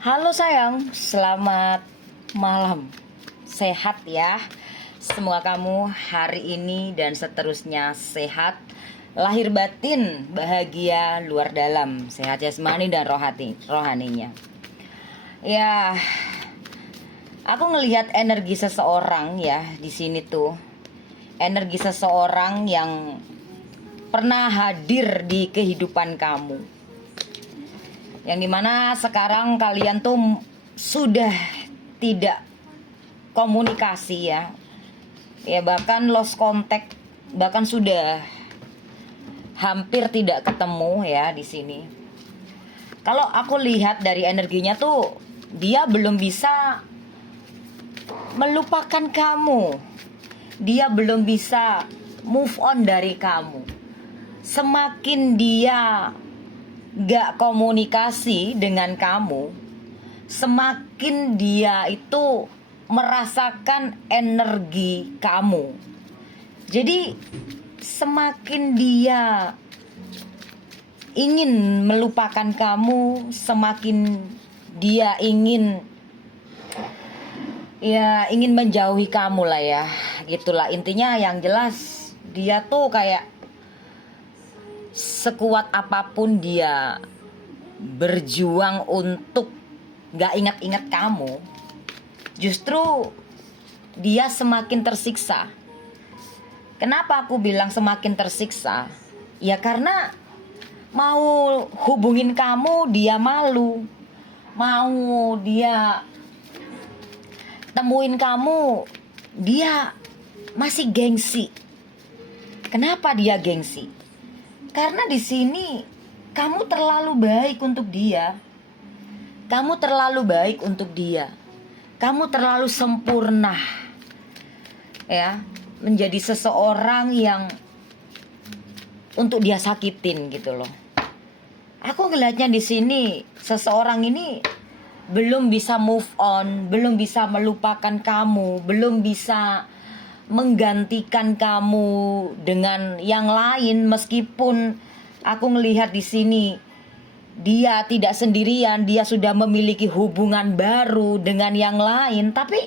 Halo sayang, selamat malam. Sehat ya. Semoga kamu hari ini dan seterusnya sehat. Lahir batin, bahagia, luar dalam. Sehat jasmani dan rohaninya. Ya, aku ngelihat energi seseorang ya di sini tuh. Energi seseorang yang pernah hadir di kehidupan kamu, yang dimana sekarang kalian tuh sudah tidak komunikasi ya, bahkan lost contact, bahkan sudah hampir tidak ketemu ya di sini. Kalau aku lihat dari energinya tuh dia belum bisa melupakan kamu, dia belum bisa move on dari kamu. Semakin dia gak komunikasi dengan kamu, semakin dia itu merasakan energi kamu. Jadi semakin dia ingin melupakan kamu, semakin dia ingin menjauhi kamu lah ya. Gitulah intinya, yang jelas dia tuh kayak sekuat apapun dia berjuang untuk gak ingat-ingat kamu, justru dia semakin tersiksa. Kenapa aku bilang semakin tersiksa? Ya karena mau hubungin kamu dia malu, mau dia temuin kamu dia masih gengsi. Kenapa dia gengsi? Karena di sini kamu terlalu baik untuk dia. Kamu terlalu baik untuk dia. Kamu terlalu sempurna. Ya, menjadi seseorang yang untuk dia sakitin gitu loh. Aku ngelihatnya di sini seseorang ini belum bisa move on, belum bisa melupakan kamu, belum bisa menggantikan kamu dengan yang lain. Meskipun aku ngelihat di sini dia tidak sendirian, dia sudah memiliki hubungan baru dengan yang lain, tapi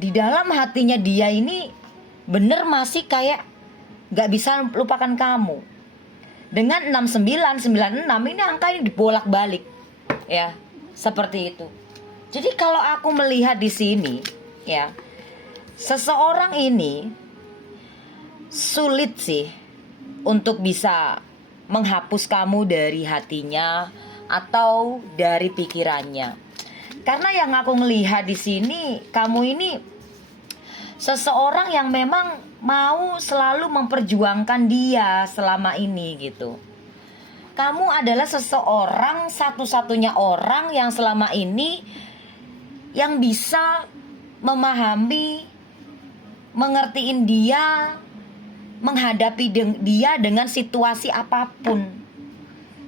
di dalam hatinya dia ini bener masih kayak gak bisa lupakan kamu. Dengan 6996 ini angka ini dibolak-balik ya, seperti itu. Jadi kalau aku melihat di sini ya, seseorang ini sulit sih untuk bisa menghapus kamu dari hatinya atau dari pikirannya. Karena yang aku melihat di sini, kamu ini seseorang yang memang mau selalu memperjuangkan dia selama ini gitu. Kamu adalah seseorang, satu-satunya orang yang selama ini yang bisa memahami, mengertiin dia, menghadapi dia dengan situasi apapun.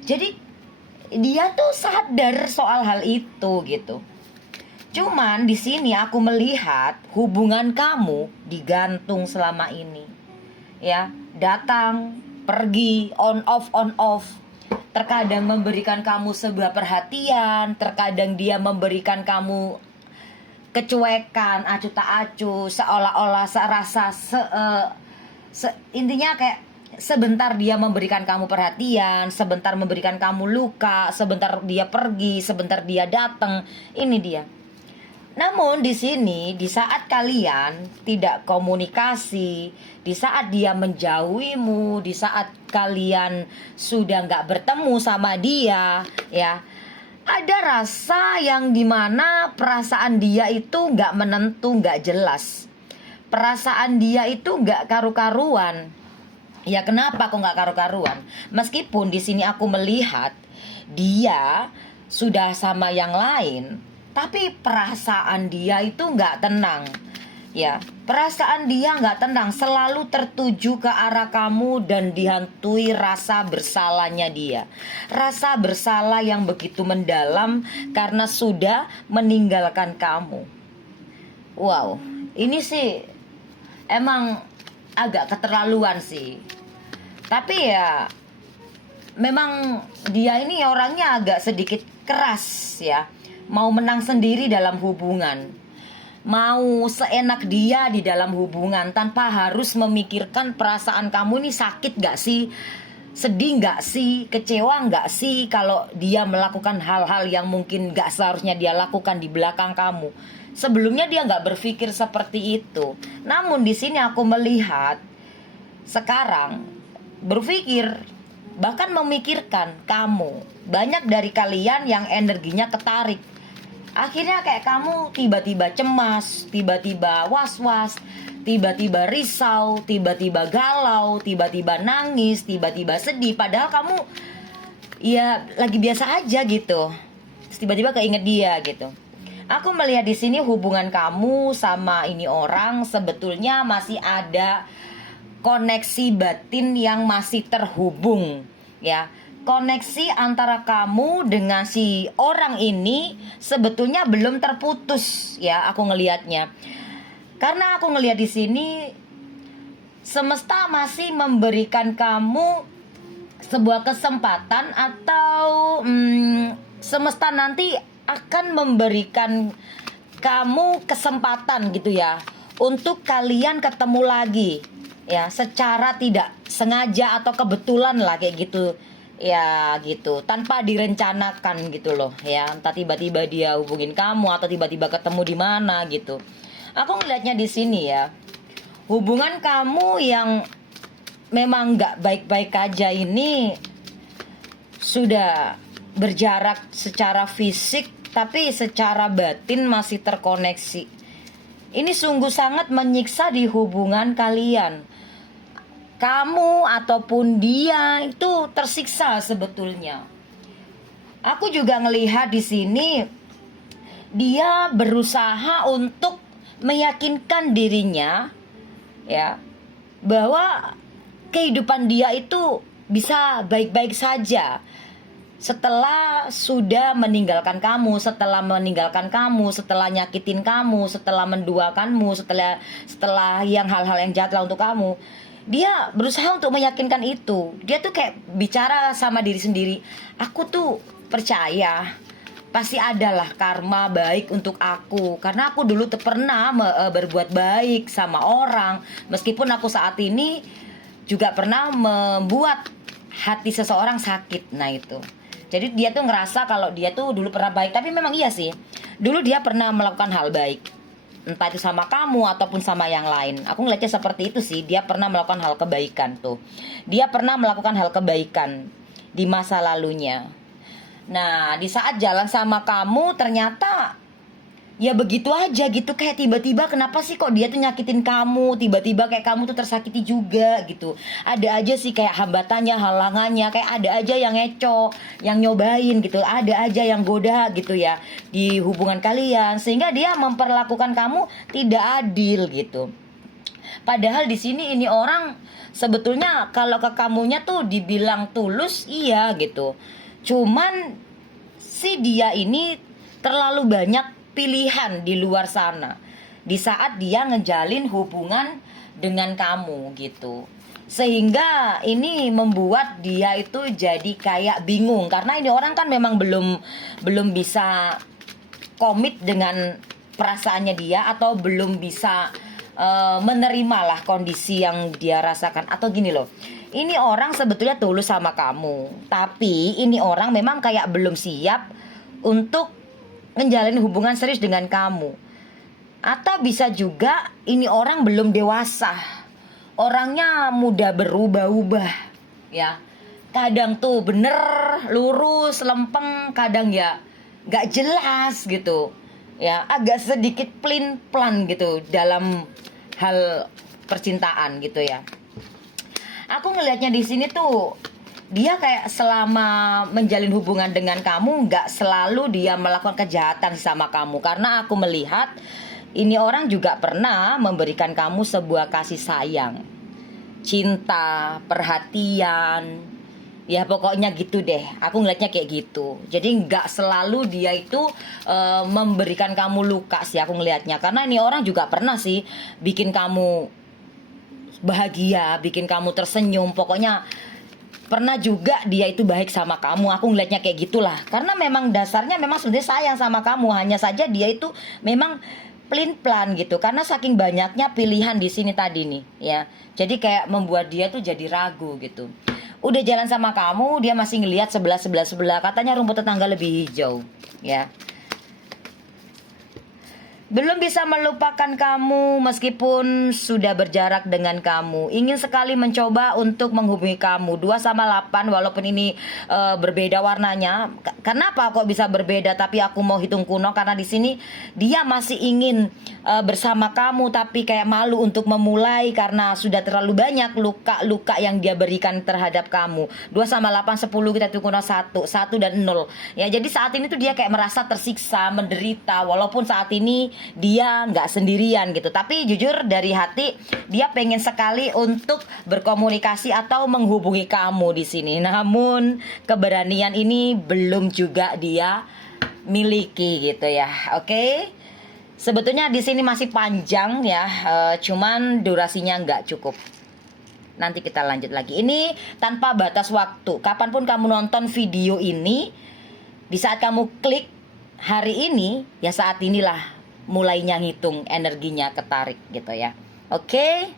Jadi dia tuh sadar soal hal itu gitu. Cuman di sini aku melihat hubungan kamu digantung selama ini. Ya, datang, pergi, on off. Terkadang memberikan kamu sebuah perhatian, terkadang dia memberikan kamu kecuekan, acuh tak acuh, seolah-olah serasa intinya kayak sebentar dia memberikan kamu perhatian, sebentar memberikan kamu luka, sebentar dia pergi, sebentar dia datang. Ini dia. Namun di sini, di saat kalian tidak komunikasi, di saat dia menjauhimu, di saat kalian sudah nggak bertemu sama dia, ya, ada rasa yang dimana perasaan dia itu nggak menentu, nggak jelas. Perasaan dia itu nggak karu-karuan. Ya kenapa kok nggak karu-karuan? Meskipun di sini aku melihat dia sudah sama yang lain, tapi perasaan dia itu nggak tenang. Ya, perasaan dia nggak tenang, selalu tertuju ke arah kamu dan dihantui rasa bersalahnya dia. Rasa bersalah yang begitu mendalam karena sudah meninggalkan kamu. Wow, ini sih emang agak keterlaluan sih. Tapi ya memang dia ini orangnya agak sedikit keras ya. Mau menang sendiri dalam hubungan, mau seenak dia di dalam hubungan tanpa harus memikirkan perasaan kamu ini sakit gak sih, sedih gak sih, kecewa gak sih kalau dia melakukan hal-hal yang mungkin gak seharusnya dia lakukan di belakang kamu. Sebelumnya dia gak berpikir seperti itu. Namun di sini aku melihat sekarang berpikir, bahkan memikirkan kamu. Banyak dari kalian yang energinya ketarik. Akhirnya kayak kamu tiba-tiba cemas, tiba-tiba was-was, tiba-tiba risau, tiba-tiba galau, tiba-tiba nangis, tiba-tiba sedih. Padahal kamu ya lagi biasa aja gitu. Terus tiba-tiba keinget dia gitu. Aku melihat di sini hubungan kamu sama ini orang sebetulnya masih ada koneksi batin yang masih terhubung ya. Koneksi antara kamu dengan si orang ini sebetulnya belum terputus ya, aku ngelihatnya. Karena aku ngelihat di sini semesta masih memberikan kamu sebuah kesempatan atau semesta nanti akan memberikan kamu kesempatan gitu ya untuk kalian ketemu lagi ya, secara tidak sengaja atau kebetulan lah kayak gitu ya, gitu tanpa direncanakan gitu loh ya. Entah tiba-tiba dia hubungin kamu atau tiba-tiba ketemu di mana gitu. Aku ngelihatnya di sini ya, hubungan kamu yang memang nggak baik-baik aja ini sudah berjarak secara fisik, tapi secara batin masih terkoneksi. Ini sungguh sangat menyiksa di hubungan kalian. Kamu ataupun dia itu tersiksa sebetulnya. Aku juga ngelihat di sini dia berusaha untuk meyakinkan dirinya ya bahwa kehidupan dia itu bisa baik-baik saja setelah sudah meninggalkan kamu, setelah nyakitin kamu, setelah menduakanmu, setelah yang hal-hal yang jahat lah untuk kamu. Dia berusaha untuk meyakinkan itu. Dia tuh kayak bicara sama diri sendiri, aku tuh percaya pasti adalah karma baik untuk aku, karena aku dulu pernah berbuat baik sama orang, meskipun aku saat ini juga pernah membuat hati seseorang sakit. Nah itu, jadi dia tuh ngerasa kalau dia tuh dulu pernah baik. Tapi memang iya sih, dulu dia pernah melakukan hal baik, entah itu sama kamu ataupun sama yang lain. Aku ngeliatnya seperti itu sih. Dia pernah melakukan hal kebaikan tuh. Dia pernah melakukan hal kebaikan di masa lalunya. Nah di saat jalan sama kamu ternyata ya begitu aja gitu, kayak tiba-tiba kenapa sih kok dia tuh nyakitin kamu, tiba-tiba kayak kamu tuh tersakiti juga gitu. Ada aja sih kayak hambatannya, halangannya, kayak ada aja yang ngeco, yang nyobain gitu, ada aja yang goda gitu ya di hubungan kalian, sehingga dia memperlakukan kamu tidak adil gitu. Padahal di sini ini orang sebetulnya kalau ke kamunya tuh dibilang tulus iya gitu. Cuman si dia ini terlalu banyak pilihan di luar sana di saat dia ngejalin hubungan dengan kamu gitu. Sehingga ini membuat dia itu jadi kayak bingung, karena ini orang kan memang belum bisa komit dengan perasaannya dia, atau belum bisa menerima lah kondisi yang dia rasakan. Atau gini loh, ini orang sebetulnya tulus sama kamu, tapi ini orang memang kayak belum siap untuk menjalin hubungan serius dengan kamu. Atau bisa juga ini orang belum dewasa, orangnya mudah berubah-ubah ya. Kadang tuh bener lurus lempeng, kadang ya gak jelas gitu ya, agak sedikit pelin-pelan gitu dalam hal percintaan gitu ya. Aku ngelihatnya di sini tuh dia kayak selama menjalin hubungan dengan kamu gak selalu dia melakukan kejahatan sama kamu. Karena aku melihat ini orang juga pernah memberikan kamu sebuah kasih sayang, cinta, perhatian, ya pokoknya gitu deh. Aku ngelihatnya kayak gitu. Jadi gak selalu dia itu memberikan kamu luka sih aku ngelihatnya. Karena ini orang juga pernah sih bikin kamu bahagia, bikin kamu tersenyum. Pokoknya pernah juga dia itu baik sama kamu. Aku ngelihatnya kayak gitulah. Karena memang dasarnya memang sebenarnya sayang sama kamu. Hanya saja dia itu memang pelin-pelan gitu. Karena saking banyaknya pilihan di sini tadi nih, ya. Jadi kayak membuat dia tuh jadi ragu gitu. Udah jalan sama kamu, dia masih ngelihat sebelah. Katanya rumput tetangga lebih hijau, ya. Belum bisa melupakan kamu meskipun sudah berjarak dengan kamu. Ingin sekali mencoba untuk menghubungi kamu. 2 sama 8 walaupun ini berbeda warnanya. Kenapa kok bisa berbeda tapi aku mau hitung kuno? Karena di sini dia masih ingin bersama kamu tapi kayak malu untuk memulai karena sudah terlalu banyak luka-luka yang dia berikan terhadap kamu. 2 sama 8 10 kita hitung kuno 1 dan 0. Ya, jadi saat ini tuh dia kayak merasa tersiksa, menderita walaupun saat ini dia nggak sendirian gitu. Tapi jujur dari hati dia pengen sekali untuk berkomunikasi atau menghubungi kamu di sini. Namun keberanian ini belum juga dia miliki gitu ya. Oke. Sebetulnya di sini masih panjang ya, cuman durasinya nggak cukup. Nanti kita lanjut lagi. Ini tanpa batas waktu. Kapanpun kamu nonton video ini, di saat kamu klik hari ini, ya saat inilah mulainya ngitung energinya ketarik gitu ya. Oke.